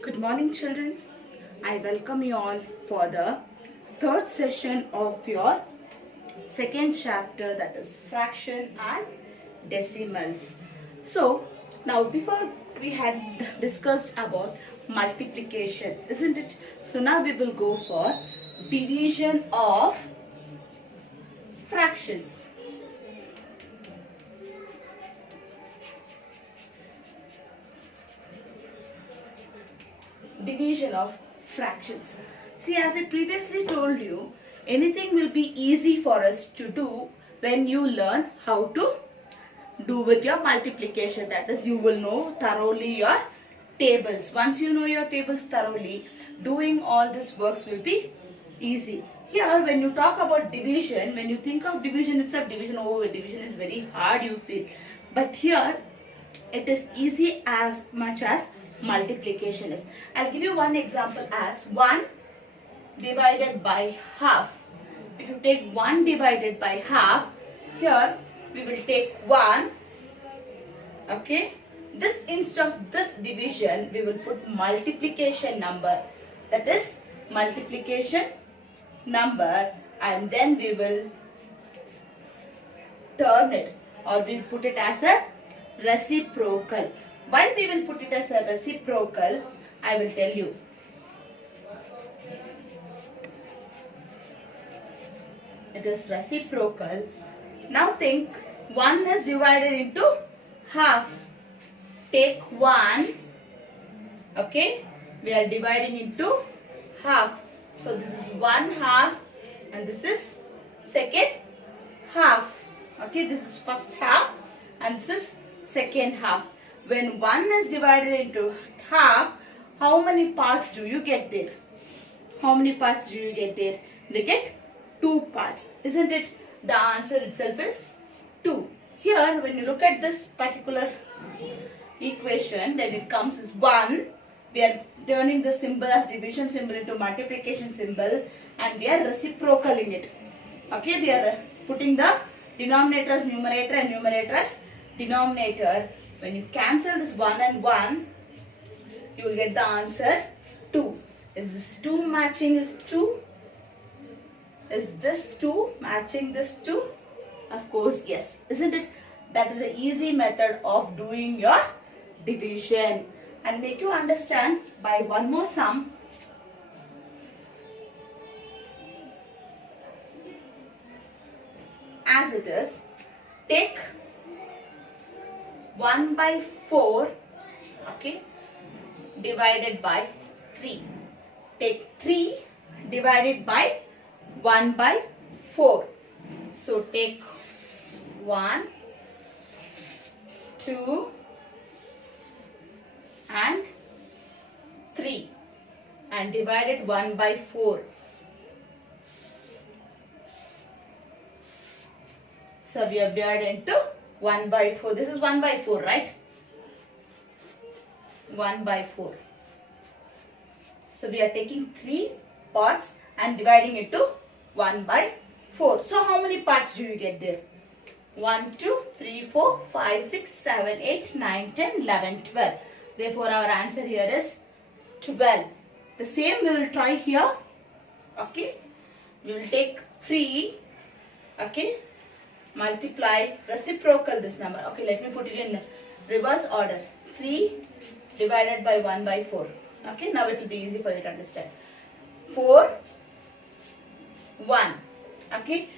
Good morning, children. I welcome you all for the third session of your second chapter, that is fraction and decimals. So, now before we had discussed about multiplication, isn't it? So, now we will go for division of fractions. Division of fractions. See, as I previously told you, anything will be easy for us to do when you learn how to do with your multiplication. That is, you will know thoroughly your tables. Once you know your tables thoroughly, doing all this works will be easy. Here, when you talk about division, when you think of division itself, division is very hard, you feel. But here, it is easy as much as multiplication is. I'll give you one example as 1 divided by half. If you take 1 divided by half, here we will take 1. Okay. This, instead of this division, we will put multiplication number. That is multiplication number, and then we will turn it, or we put it as a reciprocal. Why we will put it as a reciprocal, I will tell you. It is reciprocal. Now think, 1 is divided into half. Take 1. Okay. We are dividing into half. So this is 1 half and this is second half. Okay. This is first half and this is second half. When 1 is divided into half, how many parts do you get there? How many parts do you get there? We get 2 parts, isn't it? The answer itself is 2. Here, when you look at this particular equation, then it comes as 1. We are turning the symbol as division symbol into multiplication symbol, and we are reciprocaling it. Okay, we are putting the denominator as numerator and numerator as denominator. When you cancel this 1 and 1, you will get the answer 2. Is this 2 matching is 2? Is this 2 matching this 2? Of course, yes. Isn't it? That is an easy method of doing your division. And make you understand by one more sum. As it is, take 1 by 4, okay, divided by 3. Take 3 divided by 1 by 4. So take 1, 2 and 3 and divided 1 by 4. So we have divided into 1 by 4. This is 1 by 4, right? 1 by 4. So we are taking 3 parts and dividing it to 1 by 4. So how many parts do you get there? 1, 2, 3, 4, 5, 6, 7, 8, 9, 10, 11, 12. Therefore our answer here is 12. The same we will try here. Okay. We will take 3. Okay. Multiply, reciprocal this number. Okay, let me put it in reverse order. 3 divided by 1 by 4. Okay, now it will be easy for you to understand. 4, 1. Okay,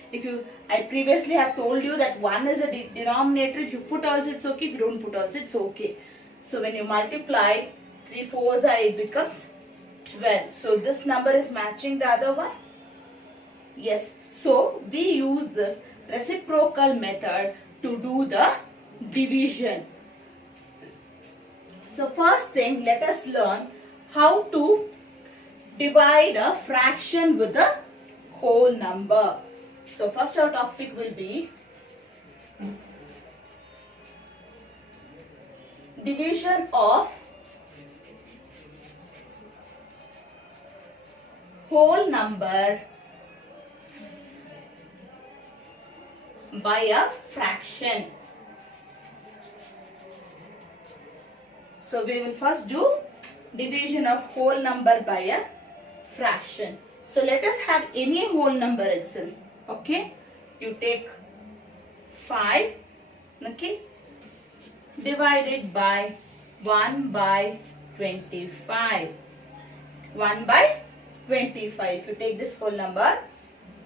I previously have told you that 1 is a denominator. If you put also it's okay. If you don't put also it's okay. So when you multiply 3 4s, it becomes 12. So this number is matching the other one. Yes. So we use this reciprocal method to do the division. So first thing, let us learn how to divide a fraction with a whole number. So first our topic will be division of whole number by a fraction. So we will first do division of whole number by a fraction. So let us have any whole number itself. Okay, you take 5, okay, divided by 1 by 25. 1 by 25. If you take this whole number,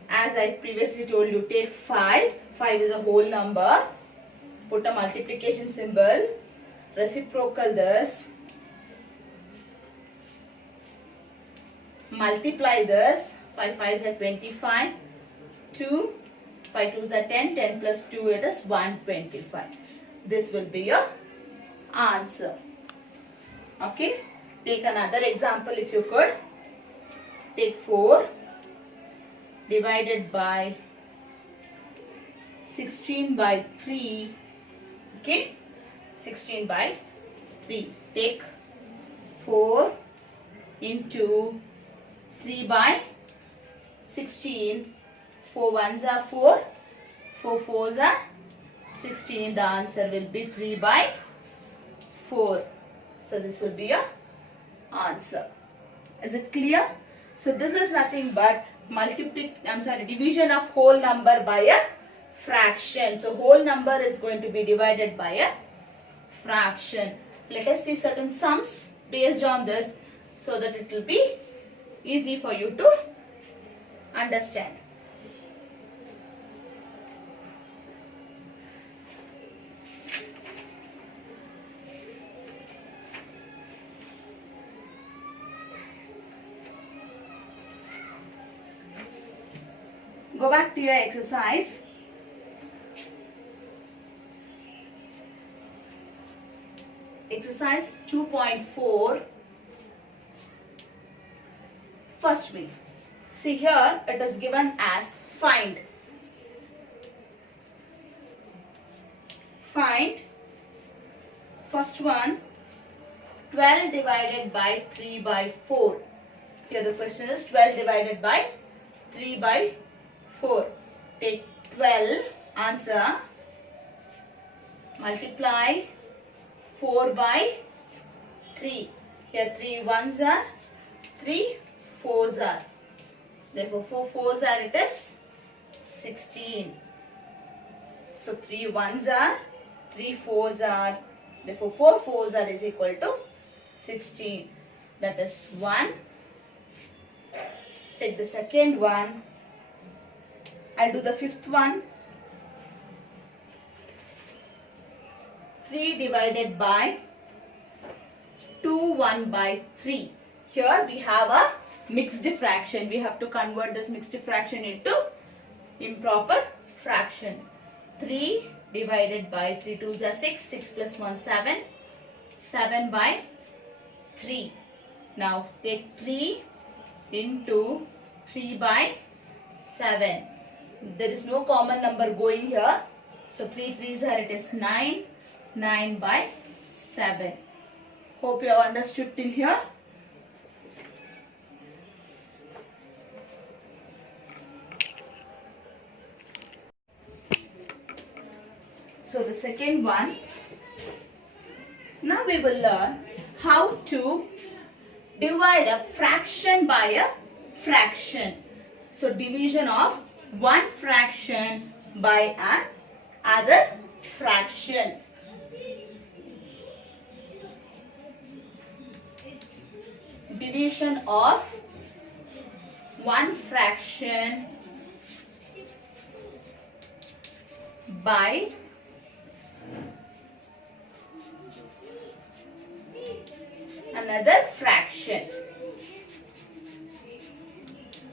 as I previously told you, take 5. 5 is a whole number. Put a multiplication symbol. Reciprocal this. Multiply this. 5 5s are 25. 2. 5 2s are 10. 10 plus 2, it is 125. This will be your answer. Okay. Take another example if you could. Take 4 divided by 16 by 3. Okay. 16 by 3. Take 4 into 3 by 16. 4 1s are 4. 4 4s are 16. The answer will be 3 by 4. So this will be your answer. Is it clear? So this is nothing but division of whole number by a fraction. So whole number is going to be divided by a fraction. Let us see certain sums based on this so that it will be easy for you to understand. Go back to your exercise. Exercise 2.4. First way. See here it is given as find. Find. First one, 12 divided by 3 by 4. Here the question is 12 divided by 3 by 4. Take 12, answer, multiply 4 by 3. Here 3 1s are, 3 4s are. Therefore 4 4s are, it is 16. So 3 1s are, 3 4s are. Therefore 4 4s are is equal to 16. That is 1. Take the second one. I'll do the fifth one. 3 divided by 2 1 by 3. Here we have a mixed fraction. We have to convert this mixed fraction into improper fraction. 3 divided by 3 2s are 6. 6 plus 1 7. 7 by 3. Now take 3 into 3 by 7. There is no common number going here. So 3 3s are, it is 9. 9 by 7. Hope you have understood till here. So the second one. Now we will learn how to divide a fraction by a fraction. So division of one fraction by an other fraction. Division of one fraction by another fraction.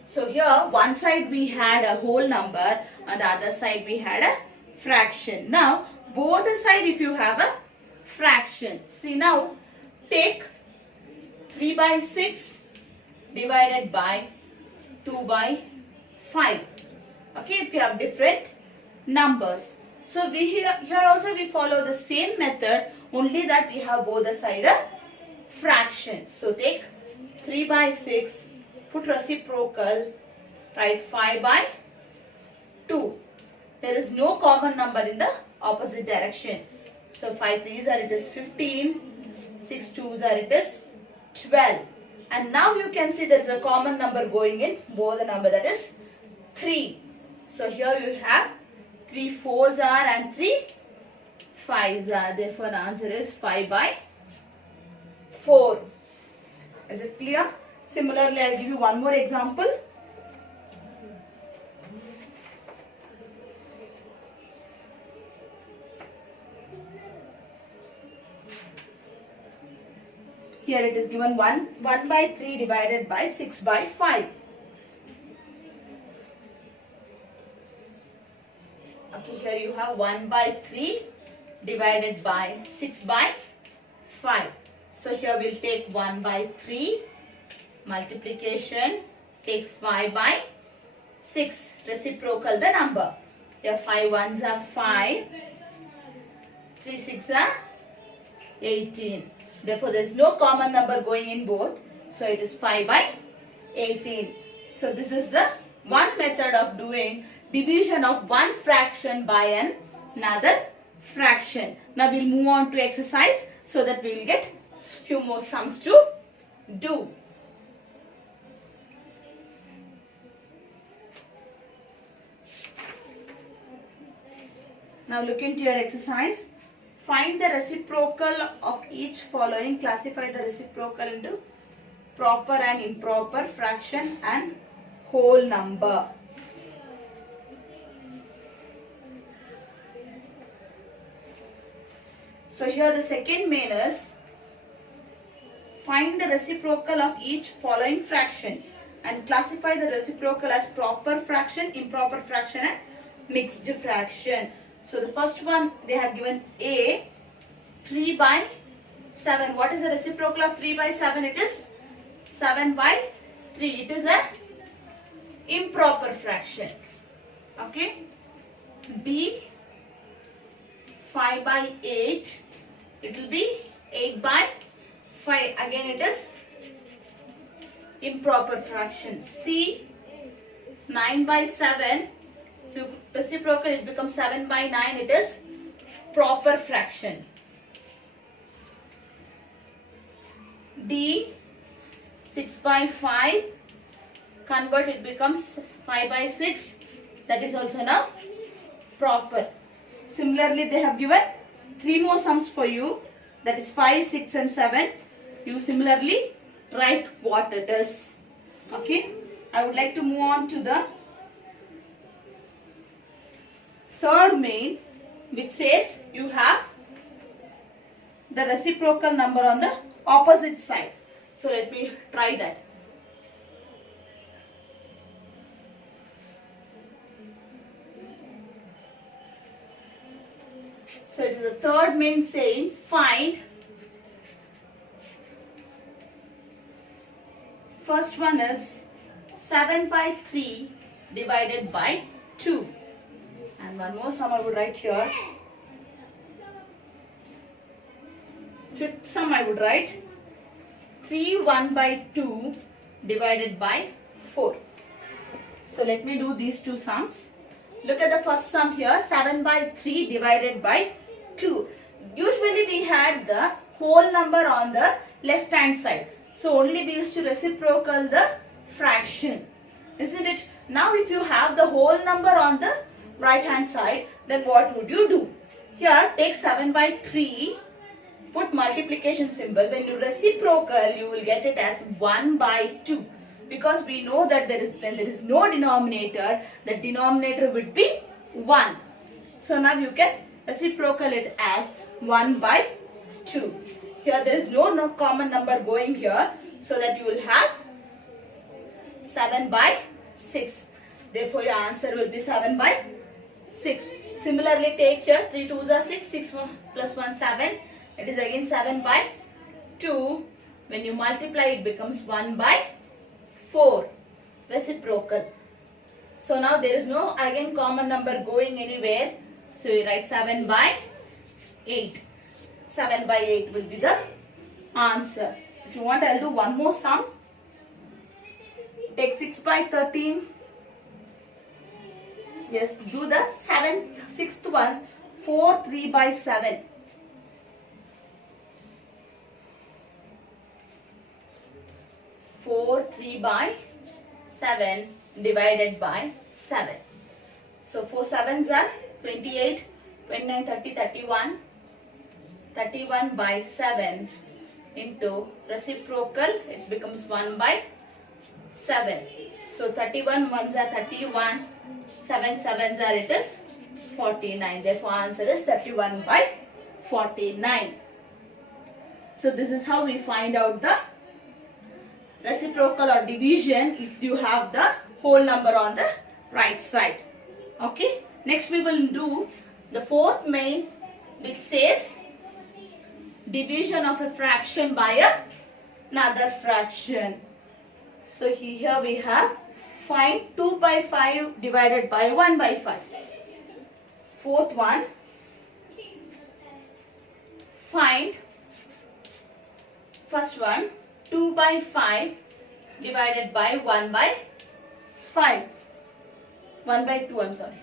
So here one side we had a whole number and the other side we had a fraction. Now both the side if you have a fraction. See now take 3 by 6 divided by 2 by 5. Okay, if you have different numbers. So we here also we follow the same method, only that we have both the side a fraction. So take 3 by 6, put reciprocal, write 5 by 2. There is no common number in the opposite direction. So 5 3s are, it is 15, 6 2s are, it is 12. And now you can see there is a common number going in both the number, that is 3. So here you have 3 4s are and 3 5s are. Therefore the answer is 5 by 4. Is it clear? Similarly, I'll give you one more example. Here it is given 1 by 3 divided by 6 by 5. Okay, here you have 1 by 3 divided by 6 by 5. So here we'll take 1 by 3 multiplication, take 5 by 6, reciprocal the number. Here 5 ones are 5, 3 6 are 18. Therefore there is no common number going in both. So it is 5 by 18. So this is the one method of doing division of one fraction by another fraction. Now we'll move on to exercise so that we will get few more sums to do. Now look into your exercise. Find the reciprocal of each following. Classify the reciprocal into proper and improper fraction and whole number. So here the second main is find the reciprocal of each following fraction and classify the reciprocal as proper fraction, improper fraction and mixed fraction. So the first one they have given A, 3 by 7. What is the reciprocal of 3 by 7? It is 7 by 3. It is a improper fraction. Okay. B, 5 by 8. It will be 8 by 5. Again it is improper fraction. C, 9 by 7. If you reciprocal, it becomes 7 by 9. It is proper fraction. D, 6 by 5. Convert, it becomes 5 by 6. That is also now proper. Similarly, they have given 3 more sums for you. That is 5, 6 and 7. You similarly write what it is. Okay. I would like to move on to the third main, which says you have the reciprocal number on the opposite side. So let me try that. So it is the third main saying find. First one is 7 by 3 divided by 2. And one more sum I would write here. Fifth sum I would write 3 1 by 2 divided by 4. So let me do these two sums. Look at the first sum here, 7 by 3 divided by 2. Usually we had the whole number on the left hand side. So only we used to reciprocal the fraction. Isn't it? Now if you have the whole number on the right hand side, then what would you do? Here take 7 by 3, put multiplication symbol. When you reciprocal, you will get it as 1 by 2. Because we know that when there is no denominator, the denominator would be 1. So now you can reciprocal it as 1 by 2. Here there is no common number going here. So that you will have 7 by 6. Therefore your answer will be 7 by 6. Similarly take here 3 2s are 6, 6 plus 1 7. It is again 7 by 2. When you multiply it becomes 1 by 4. Reciprocal. So now there is no again common number going anywhere. So you write 7 by 8. 7 by 8 will be the answer. If you want, I will do one more sum. Take 6 by 13. Yes, do the 6th one. 4 3 by 7. 4 3 by 7 divided by 7. So 4 sevens are 28, 29, 30, 31. 31 by 7 into reciprocal, it becomes 1 by 7. So 31 ones are 31, 7 sevens are, it is 49. Therefore answer is 31 by 49. So this is how we find out the reciprocal or division if you have the whole number on the right side. Okay. Next we will do the fourth main, which says division of a fraction by another fraction. So here we have find 2 by 5 divided by 1 by 5. Fourth one, find first one 2 by 5 divided by 1 by 5. 1 by 2, I'm sorry.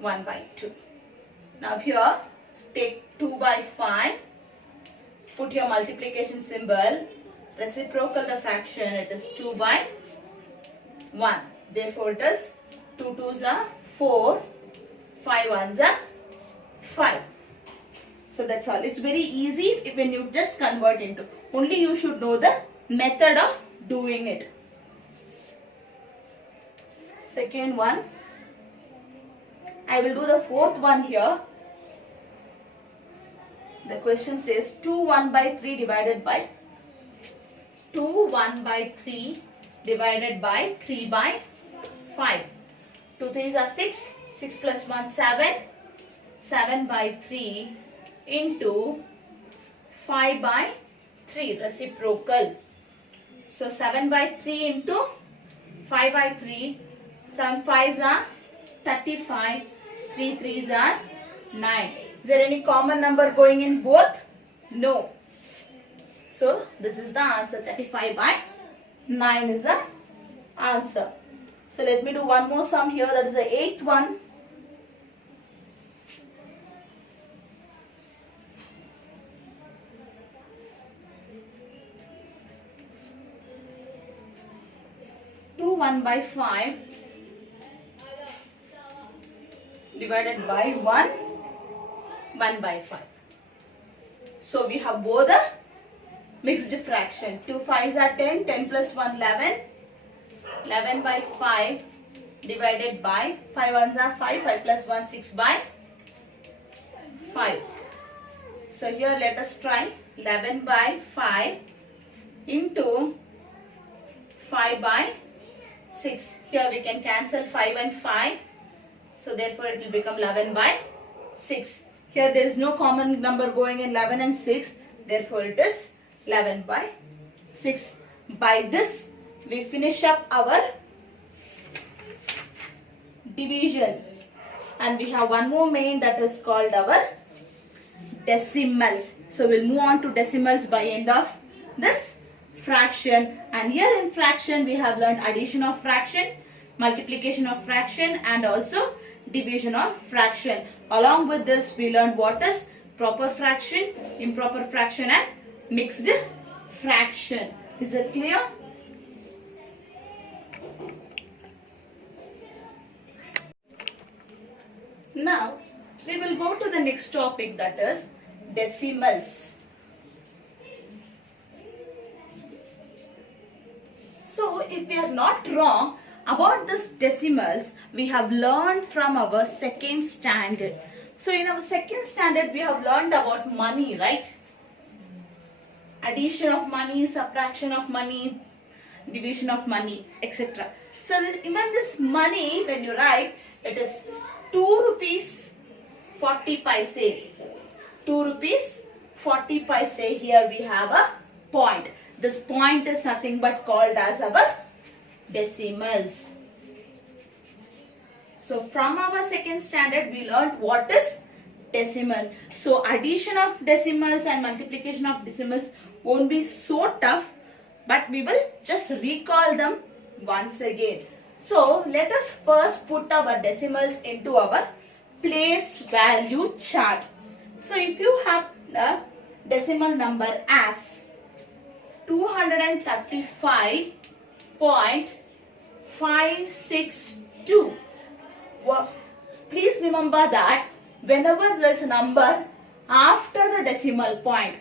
1 by 2. Now here take 2 by 5, put your multiplication symbol, reciprocal the fraction, it is 2 by 1. Therefore it is 2 2s are 4, 5 1s are 5. So that's all. It's very easy when you just convert into. Only you should know the method of doing it. Second one, I will do the fourth one here. The question says 2 1 by 3 divided by 2 1 by 3 divided by 3 by 5. 2 3s are 6, 6 plus 1 7, 7 by 3 into 5 by 3, reciprocal. So 7 by 3 into 5 by 3, some 5s are 35, 3 3s are 9. Is there any common number going in both? No. So this is the answer. 35 by 9 is the answer. So let me do one more sum here. That is the eighth one. Two 1 by 5 divided by 1 by 5. So we have both the mixed fraction. 2 5s are 10, 10 plus 1 11, 11 by 5 divided by 5 1s are 5, 5 plus 1 6 by 5. So here let us try 11 by 5 into 5 by 6. Here we can cancel 5 and 5. So therefore it will become 11 by 6. Here there is no common number going in 11 and 6. Therefore it is 11 by 6. By this we finish up our division. And we have one more main, that is called our decimals. So we'll move on to decimals by end of this fraction. And here in fraction we have learned addition of fraction, multiplication of fraction, and also division of fraction. Along with this we learned what is proper fraction, improper fraction, and mixed fraction. Is it clear? Now we will go to the next topic, that is decimals. So if we are not wrong about this decimals, we have learned from our second standard. So in our second standard we have learned about money, right? Addition of money, subtraction of money, division of money, etc. So even this money, when you write, it is 2 rupees 40 paise. 2 rupees 40 paise. Here we have a point. This point is nothing but called as our decimals. So from our second standard we learned what is decimal. So addition of decimals and multiplication of decimals won't be so tough, but we will just recall them once again. So let us first put our decimals into our place value chart. So if you have a decimal number as 235.562. Please remember that whenever there is a number after the decimal point,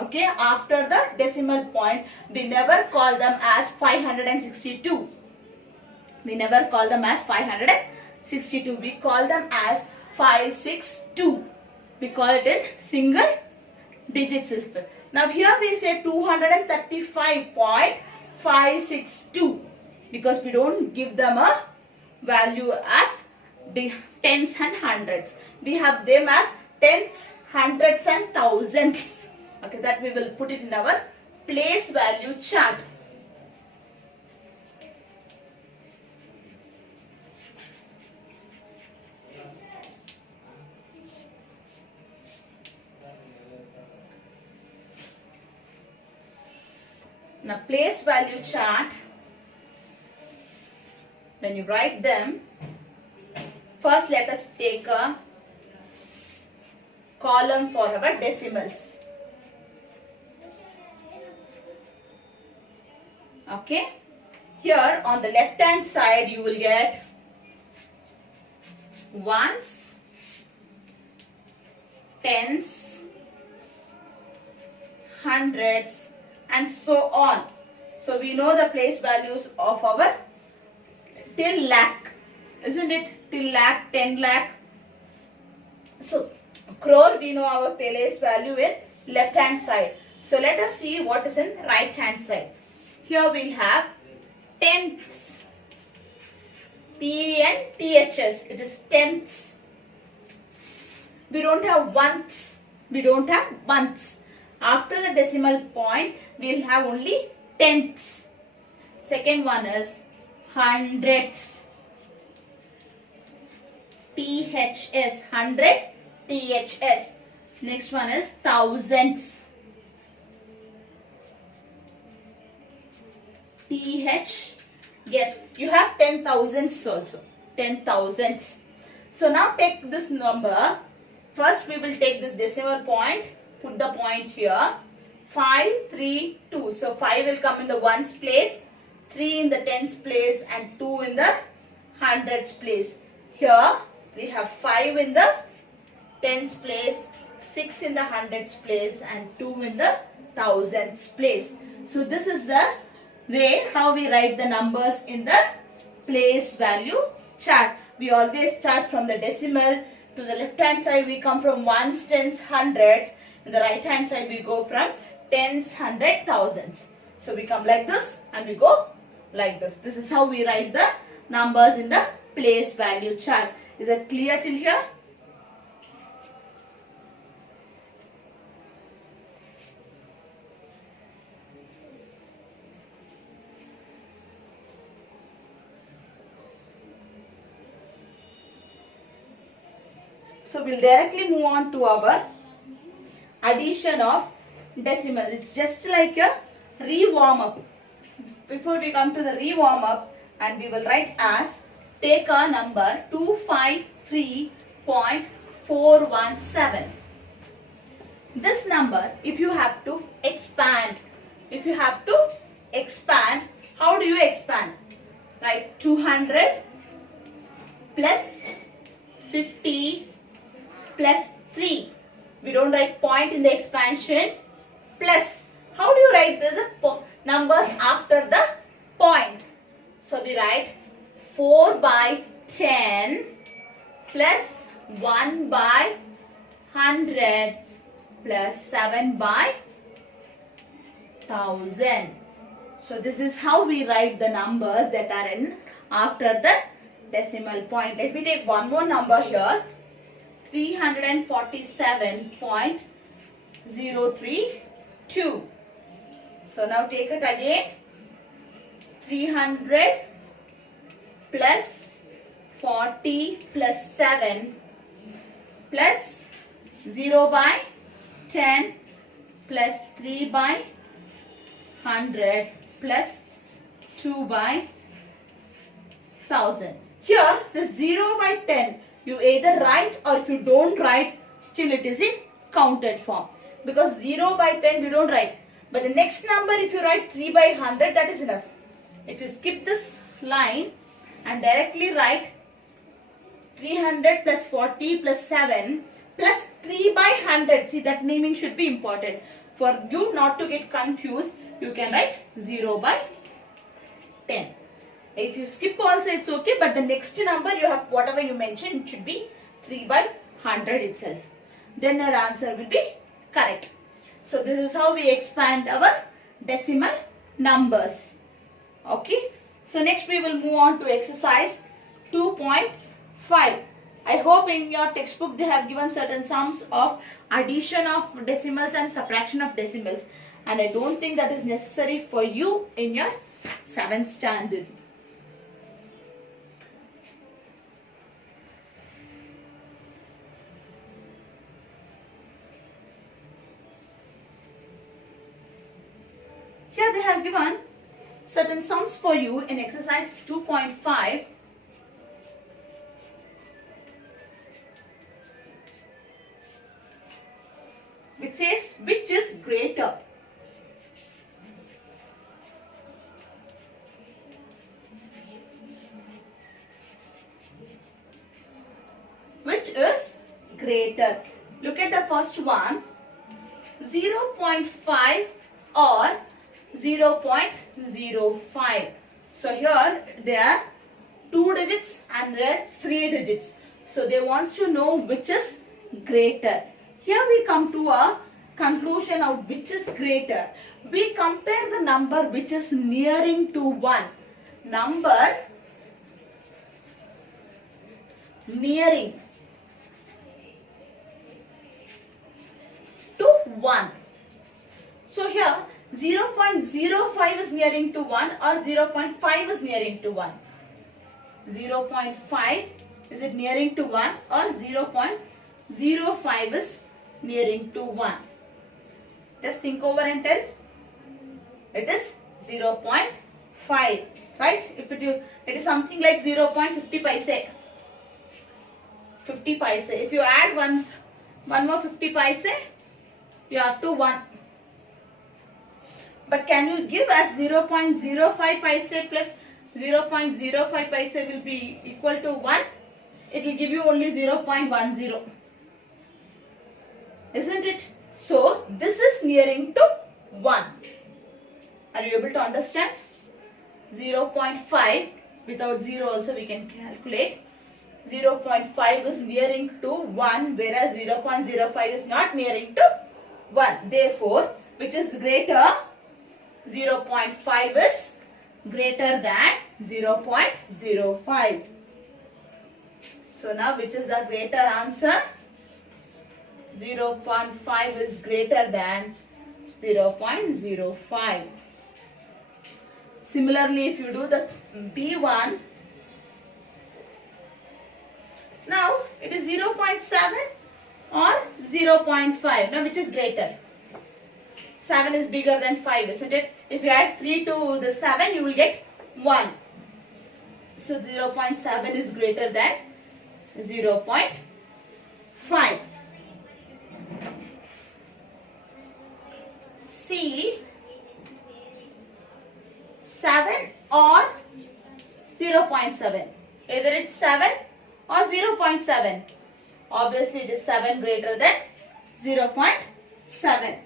okay, after the decimal point, we never call them as 562. We never call them as 562. We call them as 562. We call it in single digits. Now here we say 235.562 because we don't give them a value as the tens and hundreds. We have them as tens, hundreds and thousands. Okay, that we will put it in our place value chart. Now place value chart, when you write them, first let us take a column for our decimals. Okay, here on the left hand side you will get ones, tens, hundreds, and so on. So we know the place values of our till lakh, isn't it? Till lakh, 10 lakh. So crore, we know our place value in left hand side. So let us see what is in right hand side. Here we'll have tenths, T-E-N-T-H-S, it is tenths. We don't have ones, we don't have months. After the decimal point, we'll have only tenths. Second one is hundreds. T-H-S, hundred, T-H-S. Next one is thousands. T-H, yes, you have 10,000s also. 10,000s. So now take this number. First we will take this decimal point. Put the point here, 5, 3, 2. So 5 will come in the ones place, 3 in the tens place, and 2 in the hundreds place. Here we have 5 in the tens place, 6 in the hundreds place, and 2 in the thousands place. So this is the way how we write the numbers in the place value chart. We always start from the decimal. To the left hand side we come from ones, tens, hundreds. In the right hand side we go from tens, hundred, thousands. So we come like this and we go like this. This is how we write the numbers in the place value chart. Is that clear till here? So we'll directly move on to our addition of decimal. It's just like a re-warm up. Before we come to the re-warm up, and we will write as, take a number 253.417. This number, if you have to expand, how do you expand? Right, 200 plus 50 plus 3. We don't write point in the expansion. Plus, how do you write the numbers after the point? So we write 4 by 10 plus 1 by 100 plus 7 by 1000. So this is how we write the numbers that are in after the decimal point. Let me take one more number here. 347.032. So now take it again. 300 plus 40 plus 7 plus 0 by 10 plus 3 by 100 plus 2 by 1000. Here this 0 by 10 you either write, or if you don't write, still it is in counted form. Because 0 by 10 we don't write. But the next number, if you write 3 by 100, that is enough. If you skip this line and directly write 300 plus 40 plus 7 plus 3 by 100. See, that naming should be important. For you not to get confused, you can write 0 by 10. If you skip also, it's okay. But the next number, you have whatever you mentioned, it should be 3 by 100 itself. Then our answer will be correct. So this is how we expand our decimal numbers. Okay. So next we will move on to exercise 2.5. I hope in your textbook they have given certain sums of addition of decimals and subtraction of decimals. And I don't think that is necessary for you in your 7th standard. Here they have given certain sums for you in exercise 2.5. Which says, which is greater? Which is greater? Look at the first one. 0.5 or 0.05. So here there are 2 digits and there are 3 digits. So they want to know which is greater. Here we come to a conclusion of which is greater. We compare the number which is nearing to 1. Number nearing to 1. So here 0.05 is nearing to 1 or 0.5 is nearing to 1. 0.5 is it nearing to 1 or 0.05 is nearing to 1. Just think over and tell. It is 0.5, right? If it is something like 0.50 paise. 50 paise. If you add one more 50 paise, you have to 1. But can you give as 0.05 paise plus 0.05 paise will be equal to 1? It will give you only 0.10. Isn't it? So, this is nearing to 1. Are you able to understand? 0.5, without 0 also we can calculate. 0.5 is nearing to 1, whereas 0.05 is not nearing to 1. Therefore, which is greater? 0.5 is greater than 0.05. So now which is the greater answer? 0.5 is greater than 0.05. Similarly, if you do the B1, now it is 0.7 or 0.5. Now which is greater? 7 is bigger than 5, isn't it? If you add 3 to the 7, you will get 1. So 0.7 is greater than 0.5. C, 7 or 0.7. Either it's 7 or 0.7. Obviously, it is 7 greater than 0.7.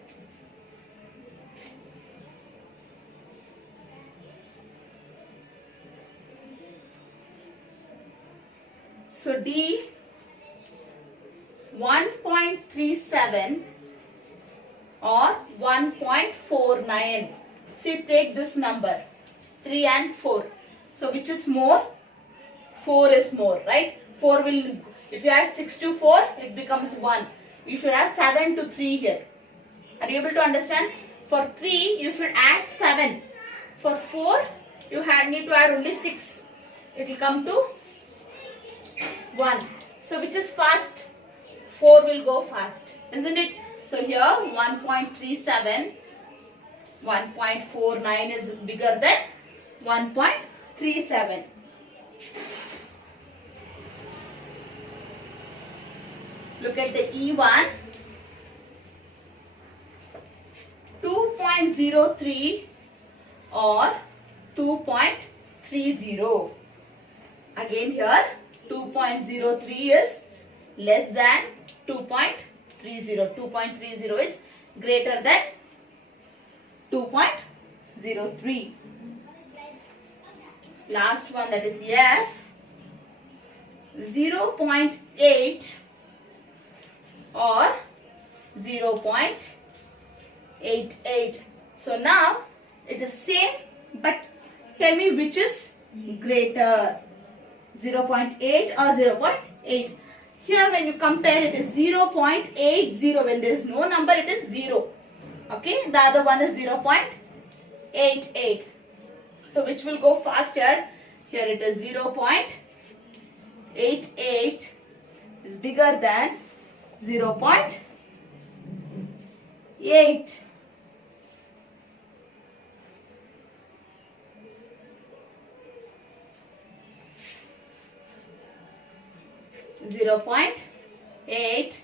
So D, 1.37 or 1.49. See, take this number 3 and 4. So which is more? 4 is more, right? 4 will, if you add 6 to 4, it becomes 1. You should add 7 to 3 here. Are you able to understand? For 3, you should add 7. For 4, you need to add only 6. It will come to 1. So which is fast? 4 will go fast, isn't it? So here 1.37, 1.49 is bigger than 1.37. Look at the E1. 2.03 or 2.30. Again here 2.03 is less than 2.30. 2.30 is greater than 2.03. Last one, that is F. 0.8 or 0.88. So now it is same, but tell me which is greater, 0.8 or 0.8. Here when you compare, it is 0.80. When there is no number, it is 0. Okay, the other one is 0.88. So which will go faster? Here it is 0.88 is bigger than 0.8. 0.8,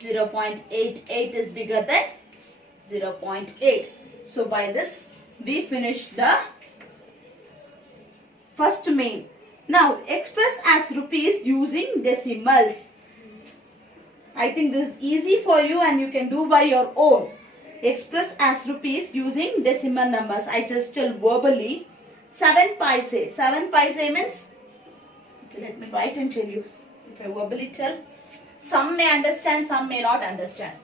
0.88 is bigger than 0.8. So by this we finished the first main. Now express as rupees using decimals. I think this is easy for you and you can do by your own. Express as rupees using decimal numbers. I just tell verbally. 7 paise. 7 paise means, okay, let me write and tell you. If I verbally tell, some may understand, some may not understand.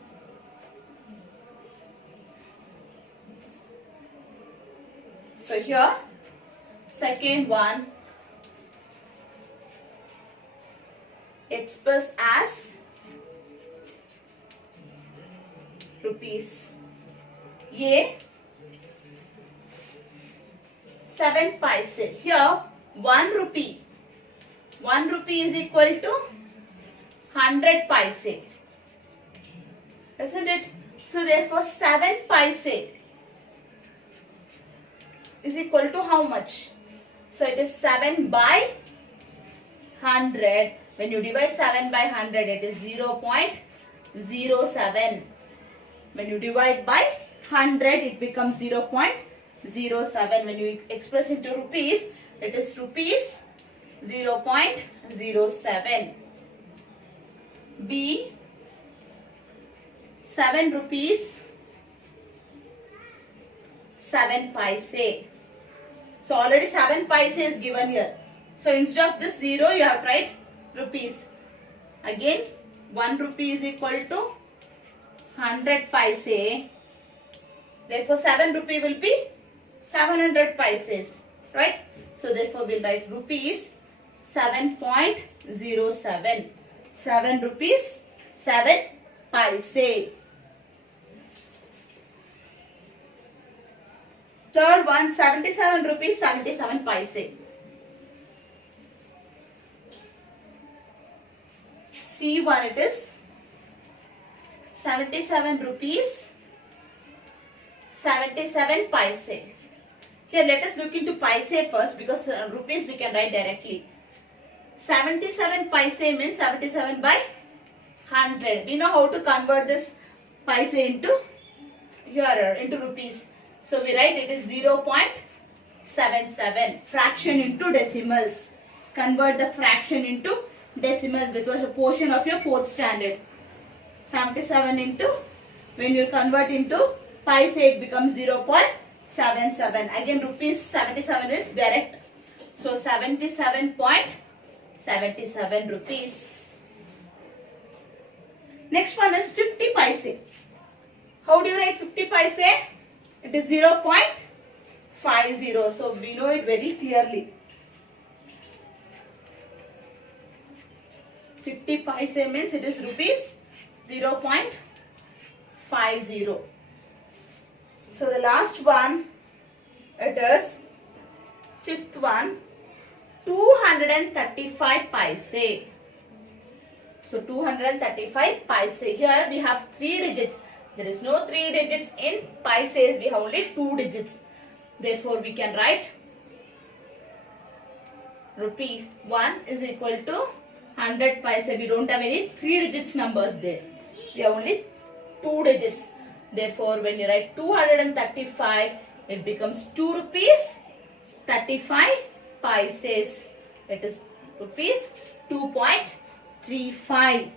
So here, second one, express as rupees. Ye 7 paise. Here 1 rupee. 1 rupee is equal to 100 paise. Isn't it? So therefore 7 paise is equal to how much? So it is 7 by 100. When you divide 7 by 100, it is 0.07. When you divide by 100, it becomes 0.07. When you express into rupees, it is rupees 0.07. B 7 rupees 7 paise. So already 7 paise is given here. So instead of this 0, you have to write rupees. Again 1 rupee is equal to 100 paise. Therefore 7 rupee will be 700 paises. Right? So therefore we will write rupees 7.07. 7 rupees 7 paise. Third one, 77 rupees 77 paise. C1 it is 77 rupees 77 paise. Here let us look into paise first, because rupees we can write directly. 77 paise means 77 by 100. We know how to convert this paise into here, into rupees. So we write it is 0.77. Fraction into decimals. Convert the fraction into decimals, which was a portion of your 4th standard. 77 into, when you convert into paise, it becomes 0.77. Again rupees 77 is direct. So 77.77 rupees. Next one is 50 paise. How do you write 50 paise? It is 0.50. So we know it very clearly. 50 paise means it is rupees 0.50. So the last one, it is 5th one, 235 paise. So 235 paise. Here we have 3 digits. There is no 3 digits in paises. We have only 2 digits. Therefore we can write rupee 1 is equal to 100 paise. We don't have any 3 digits numbers there. We have only 2 digits. Therefore, when you write 235, it becomes 2 rupees 35 paise. That is rupees 2.35.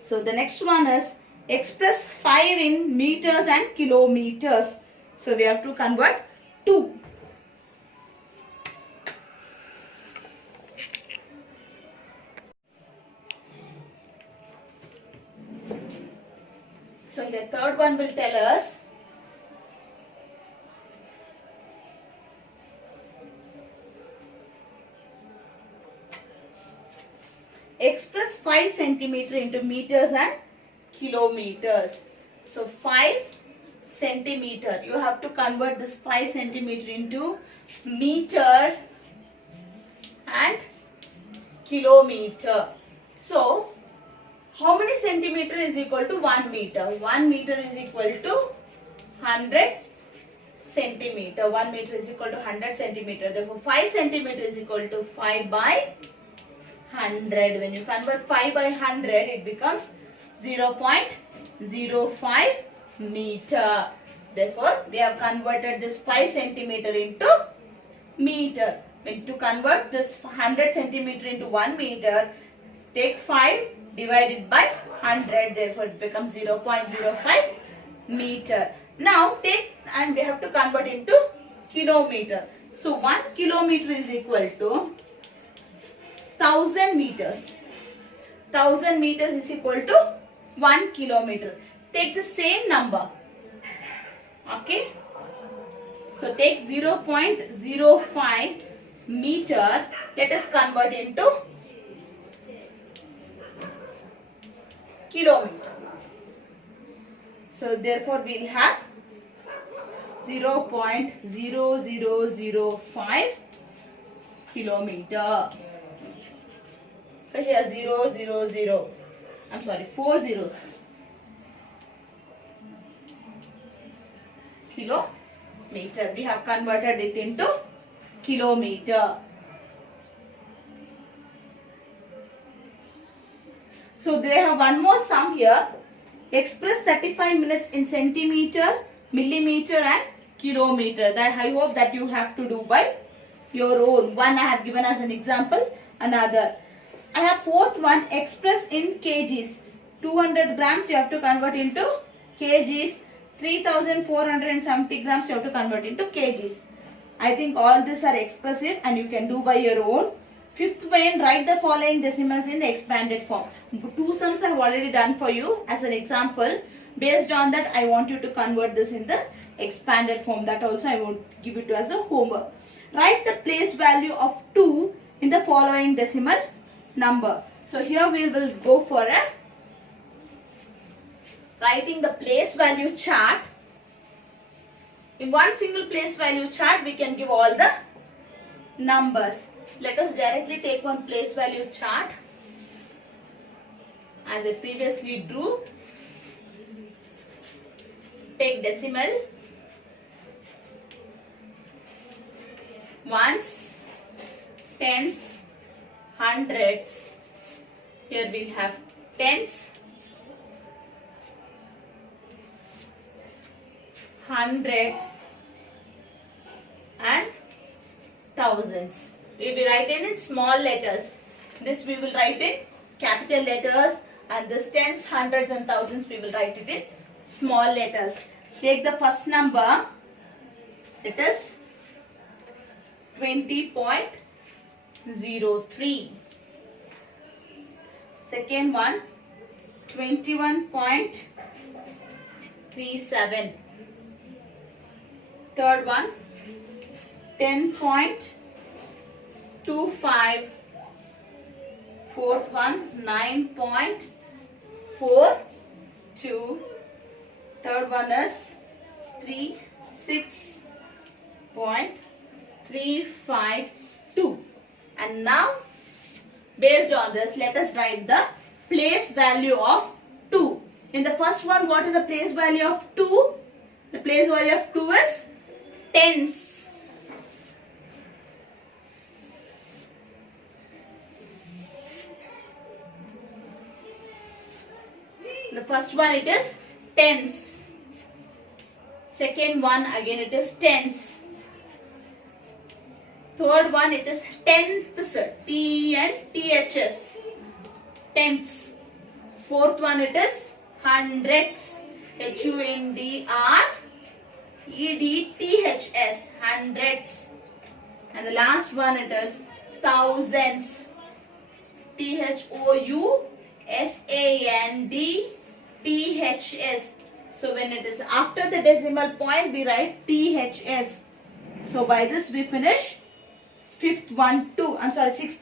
So the next one is express 5 in meters and kilometers. So we have to convert 2. So the third one will tell us express 5 centimeter into meters and kilometers. So 5 centimeter, you have to convert this 5 centimeter into meter and kilometer. So how many centimeter is equal to 1 meter? 1 meter is equal to 100 centimeter. 1 meter is equal to 100 centimeter. Therefore 5 centimeter is equal to 5 by 100. When you convert 5 by 100, it becomes 0.05 meter. Therefore, we have converted this 5 centimeter into meter. When to convert this 100 centimeter into 1 meter, take 5 divided by 100. Therefore, it becomes 0.05 meter. Now, take and we have to convert into kilometer. So, 1 kilometer is equal to 1000 meters. 1000 meters is equal to 1 kilometer. Take the same number. Okay. So take 0.05 meter. Let us convert into kilometer. So therefore we will have 0.0005 kilometer. So here 000. I'm sorry, 4 zeros. Kilometer. We have converted it into kilometer. So they have one more sum here. Express 35 minutes in centimeter, millimeter and kilometer. That I hope that you have to do by your own. One I have given as an example. Another. I have fourth one, express in kgs. 200 grams you have to convert into kgs. 3470 grams you have to convert into kgs. I think all these are expressive and you can do by your own. Fifth one, write the following decimals in the expanded form. 2 sums I have already done for you as an example. Based on that, I want you to convert this in the expanded form. That also I will give it to as a homework. Write the place value of 2 in the following decimal number. So here we will go for a writing the place value chart. In one single place value chart, we can give all the numbers. Let us directly take one place value chart as I previously drew. Take decimal, ones, tens, hundreds. Here we have tens, hundreds and thousands. We will write in small letters. This we will write in capital letters, and this tens, hundreds and thousands we will write it in small letters. Take the first number. It is 20.03. Second one, 21.37. Third one, 10.25. Fourth one, 9.42. Third one is 36.352. And now, based on this, let us write the place value of 2. In the first one, what is the place value of 2? The place value of 2 is tens. The first one, it is tens. Second one again it is tens. Third one it is tenths. T and THS. Tenths. Fourth one it is hundreds. HUNDREDTHS. Hundreds. And the last one it is thousands. THOUSANDTHS. So when it is after the decimal point, we write THS. So by this we finish sixth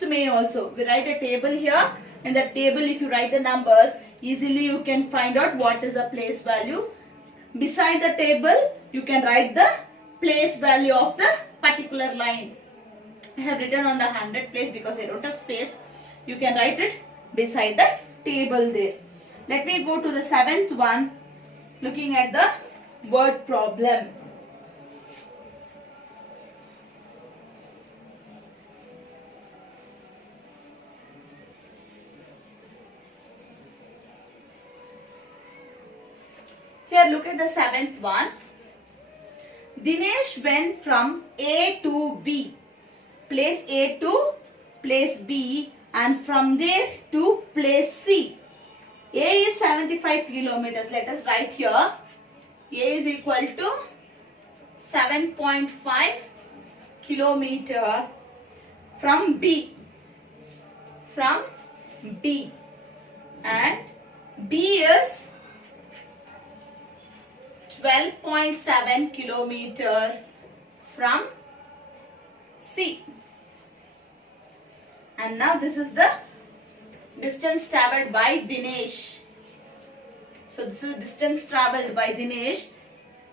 main also. We write a table here. In that table, if you write the numbers, easily you can find out what is the place value. Beside the table, you can write the place value of the particular line. I have written on the 100 place because I don't have space. You can write it beside the table there. Let me go to the 7th one, looking at the word problem. Here look at the 7th one. Dinesh went from A to B. Place A to place B and from there to place C. A is 75 kilometers. Let us write here. A is equal to 7.5 kilometer from B. From B. And B is 12.7 kilometer from C. And now this is the distance traveled by Dinesh. So this is distance traveled by Dinesh.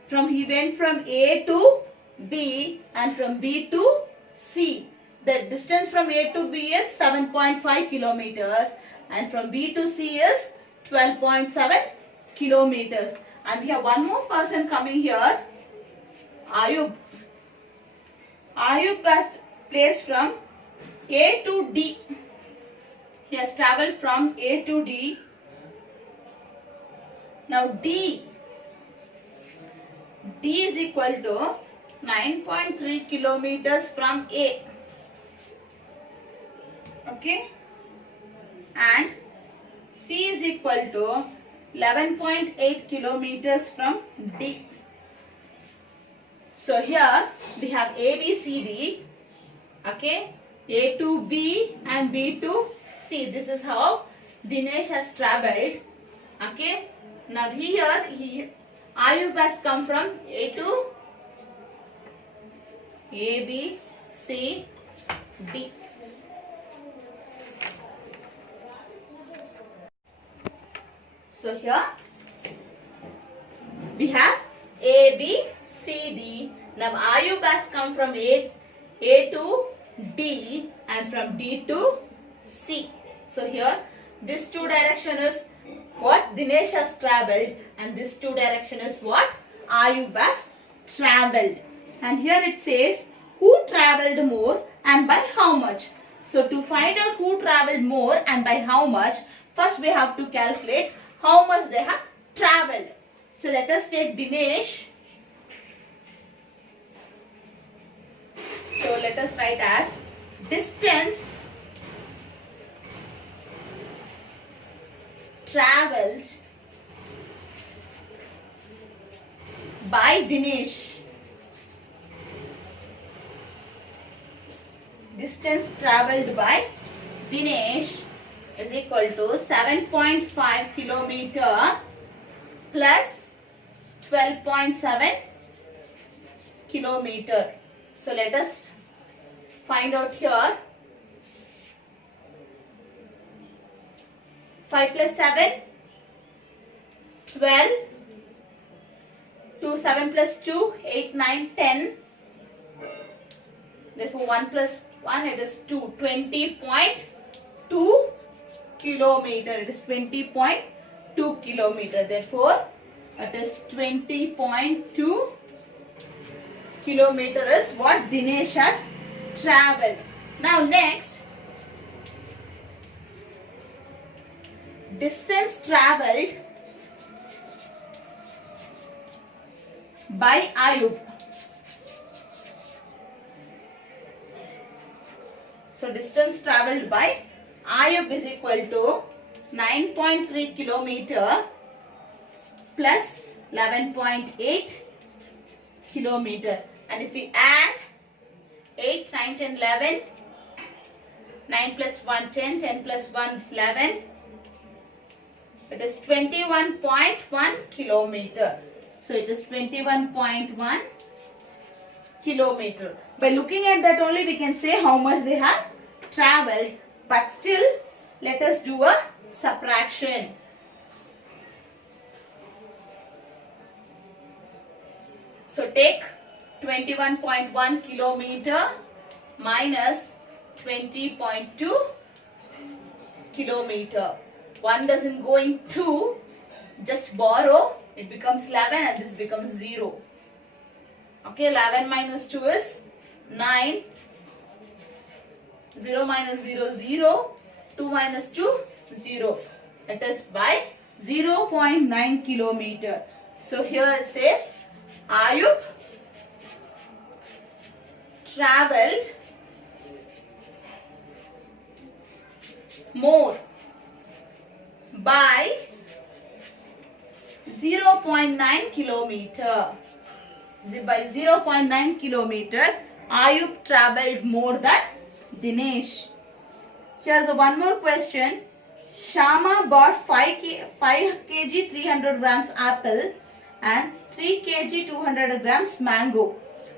He went from A to B and from B to C. The distance from A to B is 7.5 kilometers and from B to C is 12.7 kilometers. And we have one more person coming here, Ayub. Ayub has placed from A to D. He has travelled from A to D. Now D is equal to 9.3 kilometers from A. Okay. And C is equal to 11.8 kilometers from D. So here we have A, B, C, D. Okay. A to B and B to C. This is how Dinesh has travelled. Okay. Now here Ayub has come from A to A, B, C, D. So here we have A, B, C, D. Now Ayub has come from A to D and from D to C. So here this two direction is what Dinesh has travelled and this two direction is what Ayub has travelled. And here it says who travelled more and by how much. So to find out who travelled more and by how much, first we have to calculate how much they have travelled. So let us take Dinesh. So let us write as distance travelled by Dinesh. Distance travelled by Dinesh is equal to 7.5 kilometer plus 12.7 kilometer. So let us find out here. 5 plus 7, 12, 2, 7 plus 2, 8, 9, 10. Therefore 1 plus 1 it is 2, 20.2 kilometer. It is 20.2 kilometer. Therefore it is 20.2 kilometer is what Dinesh has travelled. Now next, distance travelled by Ayub. So distance travelled by Ayub is equal to 9.3 kilometer plus 11.8 kilometer. And if we add 8, 9, 10, 11, 9 plus 1, 10, 10 plus 1, 11. It is 21.1 kilometer. So it is 21.1 kilometer. By looking at that only we can say how much they have travelled. But still, let us do a subtraction. So take 21.1 kilometer minus 20.2 kilometer. 1 doesn't go in 2, just borrow, it becomes 11 and this becomes 0. Okay, 11 minus 2 is 9. 0 minus 0, 0. 2 minus 2, 0. That is by 0.9 kilometer. So here it says Ayub travelled more by 0.9 kilometer. By 0.9 kilometer, Ayub travelled more than Dinesh. Here's one more question. Shama bought 5 kg 300 grams apple and 3 kg 200 grams mango.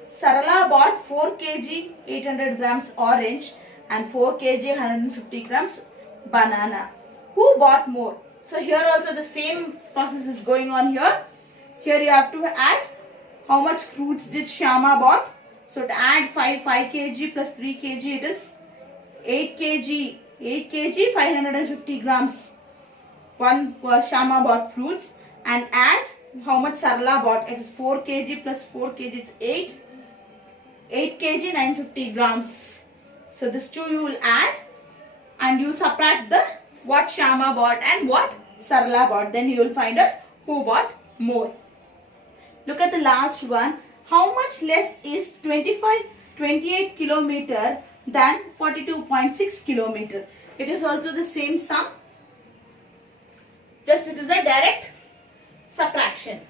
Sarala bought 4 kg 800 grams orange and 4 kg 150 grams banana. Who bought more? So here also the same process is going on here. Here you have to add how much fruits did Shama bought. So to add 5 kg plus 3 kg it is 8 kg. 8 kg 550 grams. One Shama bought fruits and add how much Sarala bought. It is 4 kg plus 4 kg it's 8. 8 kg 950 grams. So this two you will add and you subtract the what Shama bought and what Sarala bought. Then you will find out who bought more. Look at the last one. How much less is 28 kilometer than 42.6 kilometer? It is also the same sum. Just it is a direct subtraction.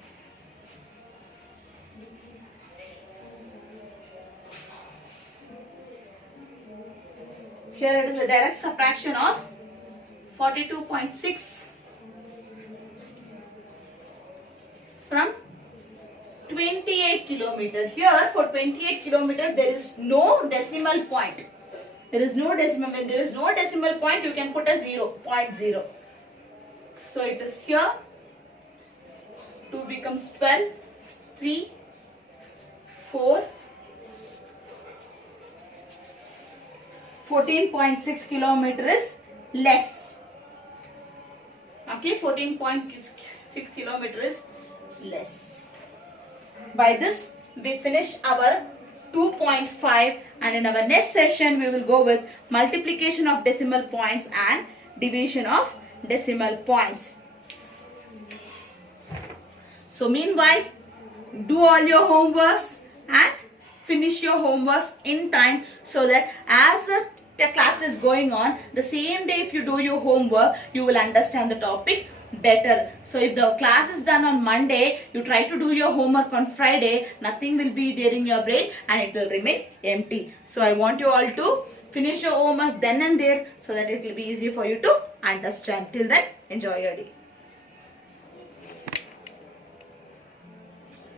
Here it is a direct subtraction of 42.6 from 28 kilometer. Here for 28 kilometer there is no decimal point. There is no decimal. When there is no decimal point you can put a 0.0. So it is here 2 becomes 12, 3, 4, 14.6 kilometer is less. Okay, 14.6 kilometer is less. By this we finish our 2.5 and in our next session we will go with multiplication of decimal points and division of decimal points. So meanwhile, do all your homeworks and finish your homeworks in time so that as the class is going on, the same day if you do your homework, you will understand the topic better. So if the class is done on Monday, you try to do your homework on Friday, nothing will be there in your brain and it will remain empty. So I want you all to finish your homework then and there so that it will be easy for you to understand. Till then, enjoy your day.